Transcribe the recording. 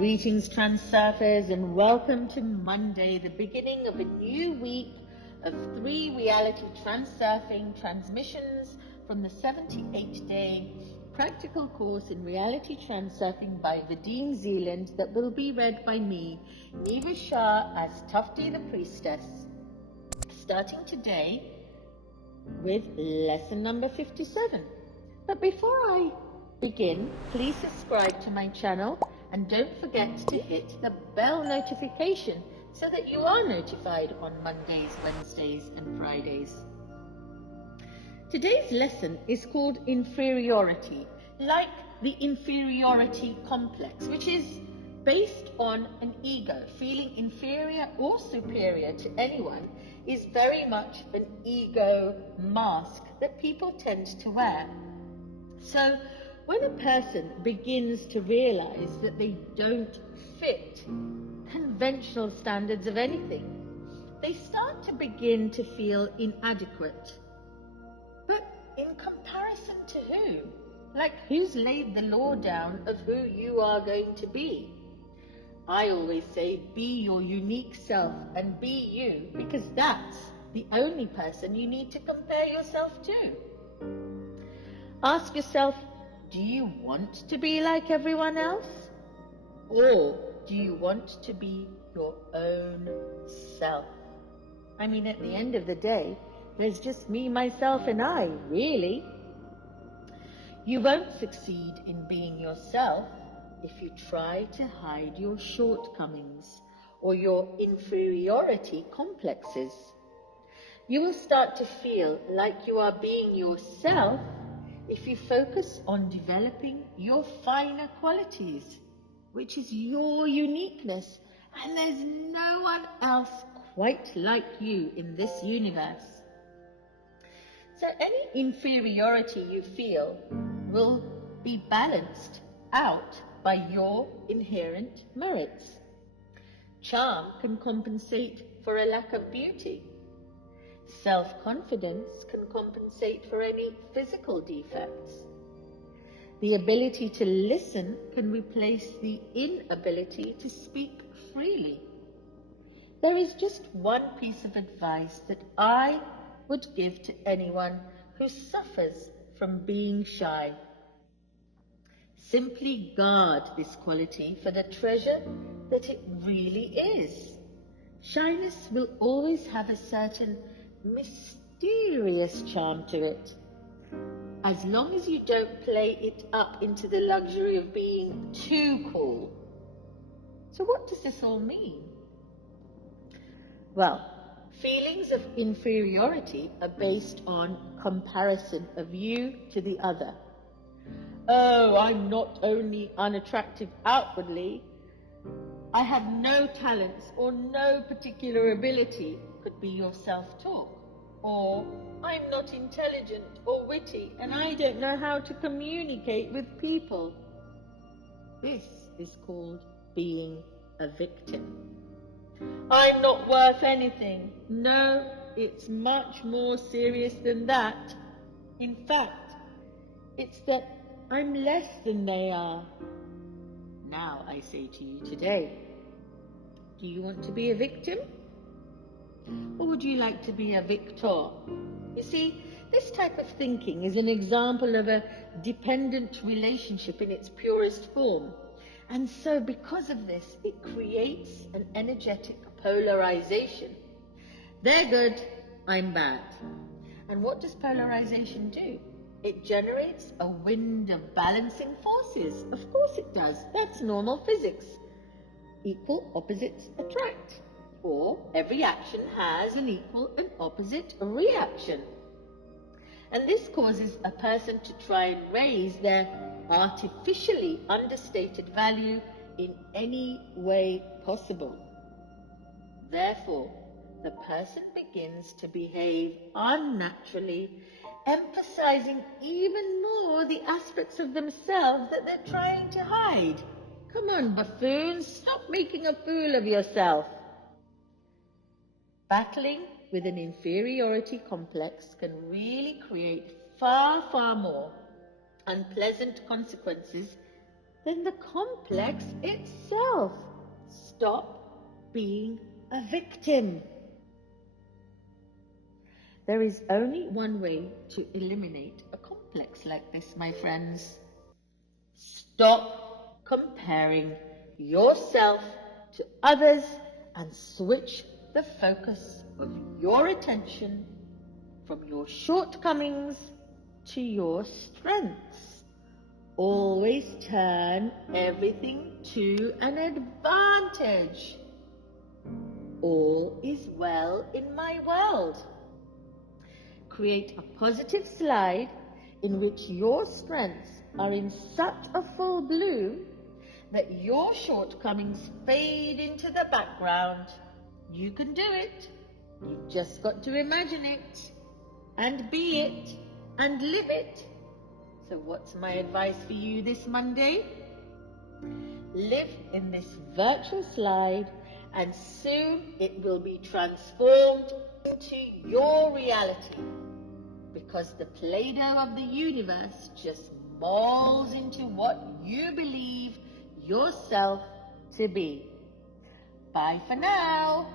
Greetings, Transurfers, and welcome to Monday, the beginning of a new week of 3 reality Transurfing transmissions from the 78-day practical course in reality Transurfing by Vadine Zealand that will be read by me, Niva Shah, as Tufty the Priestess, starting today with lesson number 57. But before I begin, please subscribe to my channel and don't forget to hit the bell notification so that you are notified on Mondays, Wednesdays and Fridays. Today's lesson is called Inferiority, like the inferiority complex, which is based on an ego. Feeling inferior or superior to anyone is very much an ego mask that people tend to wear. So when a person begins to realize that they don't fit conventional standards of anything, they start to begin to feel inadequate. But in comparison to who? Like, who's laid the law down of who you are going to be? I always say, be your unique self and be you, because that's the only person you need to compare yourself to. Ask yourself, do you want to be like everyone else? Or do you want to be your own self? I mean, at the end of the day, there's just me, myself, and I, really. You won't succeed in being yourself if you try to hide your shortcomings or your inferiority complexes. You will start to feel like you are being yourself if you focus on developing your finer qualities, which is your uniqueness, and there's no one else quite like you in this universe. So any inferiority you feel will be balanced out by your inherent merits. Charm can compensate for a lack of beauty. Self-confidence can compensate for any physical defects. The ability to listen can replace the inability to speak freely. There is just one piece of advice that I would give to anyone who suffers from being shy. Simply guard this quality for the treasure that it really is. Shyness will always have a certain mysterious charm to it, as long as you don't play it up into the luxury of being too cool. So what does this all mean? Well, feelings of inferiority are based on comparison of you to the other. Oh, I'm not only unattractive outwardly, I have no talents or no particular ability. Could be your self-talk. Or I'm not intelligent or witty and I don't know how to communicate with people. This is called being a victim. I'm not worth anything. No, it's much more serious than that. In fact, it's that I'm less than they are. Now I say to you today, do you want to be a victim? Or would you like to be a victor? You see, this type of thinking is an example of a dependent relationship in its purest form. And so because of this, it creates an energetic polarization. They're good, I'm bad. And what does polarization do? It generates a wind of balancing forces. Of course it does. That's normal physics. Equal opposites attract. Or every action has an equal and opposite reaction. And this causes a person to try and raise their artificially understated value in any way possible. Therefore, the person begins to behave unnaturally, emphasizing even more the aspects of themselves that they're trying to hide. Come on, buffoons, stop making a fool of yourself. Battling with an inferiority complex can really create far, far more unpleasant consequences then the complex itself. Stop being a victim. There is only one way to eliminate a complex like this, my friends. Stop comparing yourself to others and switch the focus of your attention from your shortcomings to your strengths. Always turn everything to an advantage. All is well in my world. Create a positive slide in which your strengths are in such a full bloom that your shortcomings fade into the background. You can do it. You've just got to imagine it and be it and live it. So what's my advice for you this Monday? Live in this virtual slide and soon it will be transformed into your reality, because the Play-Doh of the universe just molds into what you believe yourself to be. Bye for now.